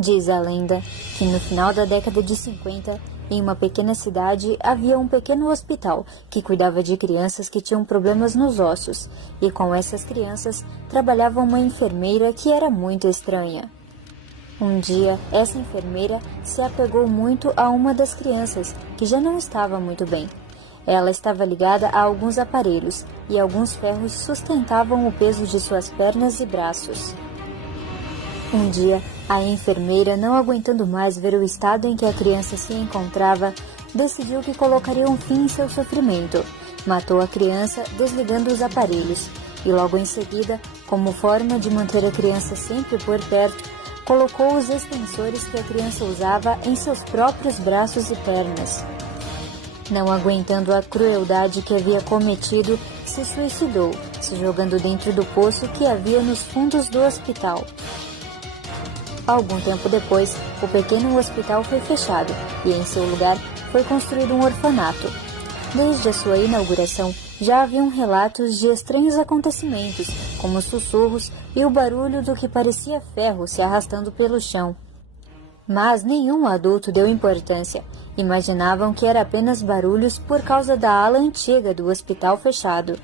Diz a lenda que no final da década de 50, em uma pequena cidade, havia um pequeno hospital que cuidava de crianças que tinham problemas nos ossos, e com essas crianças trabalhava uma enfermeira que era muito estranha. Um dia, essa enfermeira se apegou muito a uma das crianças, que já não estava muito bem. Ela estava ligada a alguns aparelhos, e alguns ferros sustentavam o peso de suas pernas e braços. Um dia, a enfermeira, não aguentando mais ver o estado em que a criança se encontrava, decidiu que colocaria um fim em seu sofrimento. Matou a criança, desligando os aparelhos, e logo em seguida, como forma de manter a criança sempre por perto, colocou os extensores que a criança usava em seus próprios braços e pernas. Não aguentando a crueldade que havia cometido, se suicidou, se jogando dentro do poço que havia nos fundos do hospital. Algum tempo depois, o pequeno hospital foi fechado e, em seu lugar, foi construído um orfanato. Desde a sua inauguração, já haviam relatos de estranhos acontecimentos, como sussurros e o barulho do que parecia ferro se arrastando pelo chão. Mas nenhum adulto deu importância. Imaginavam que era apenas barulhos por causa da ala antiga do hospital fechado.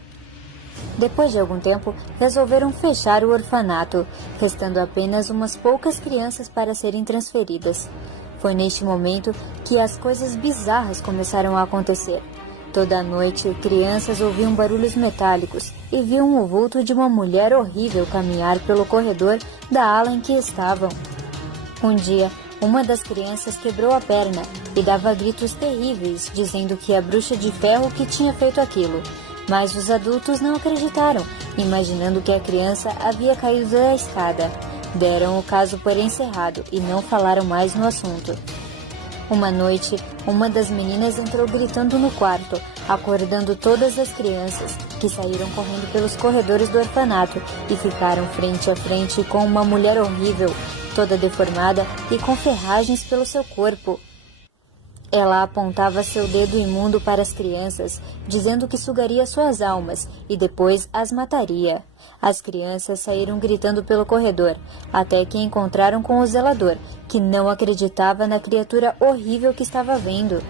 Depois de algum tempo, resolveram fechar o orfanato, restando apenas umas poucas crianças para serem transferidas. Foi neste momento que as coisas bizarras começaram a acontecer. Toda a noite, crianças ouviam barulhos metálicos e viam o vulto de uma mulher horrível caminhar pelo corredor da ala em que estavam. Um dia, uma das crianças quebrou a perna e dava gritos terríveis, dizendo que a bruxa de ferro que tinha feito aquilo. Mas os adultos não acreditaram, imaginando que a criança havia caído da escada. Deram o caso por encerrado e não falaram mais no assunto. Uma noite, uma das meninas entrou gritando no quarto, acordando todas as crianças, que saíram correndo pelos corredores do orfanato e ficaram frente a frente com uma mulher horrível, toda deformada e com ferragens pelo seu corpo. Ela apontava seu dedo imundo para as crianças, dizendo que sugaria suas almas e depois as mataria. As crianças saíram gritando pelo corredor, até que encontraram com o zelador, que não acreditava na criatura horrível que estava vendo.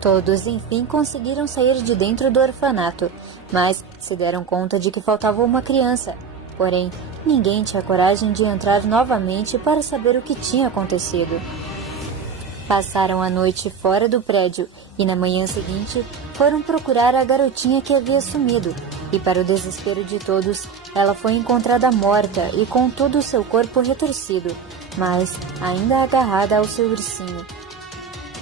Todos, enfim, conseguiram sair de dentro do orfanato, mas se deram conta de que faltava uma criança. Porém, ninguém tinha coragem de entrar novamente para saber o que tinha acontecido. Passaram a noite fora do prédio e na manhã seguinte foram procurar a garotinha que havia sumido. E para o desespero de todos, ela foi encontrada morta e com todo o seu corpo retorcido, mas ainda agarrada ao seu ursinho.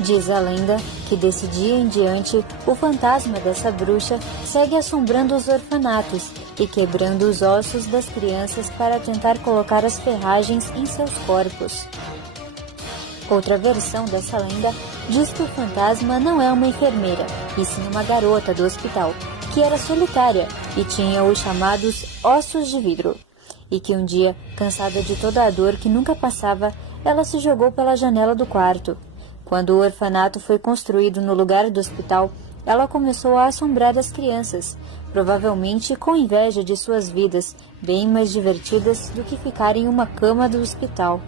Diz a lenda que desse dia em diante, o fantasma dessa bruxa segue assombrando os orfanatos e quebrando os ossos das crianças para tentar colocar as ferragens em seus corpos. Outra versão dessa lenda diz que o fantasma não é uma enfermeira, e sim uma garota do hospital, que era solitária e tinha os chamados ossos de vidro, e que um dia, cansada de toda a dor que nunca passava, ela se jogou pela janela do quarto. Quando o orfanato foi construído no lugar do hospital, ela começou a assombrar as crianças, provavelmente com inveja de suas vidas, bem mais divertidas do que ficar em uma cama do hospital.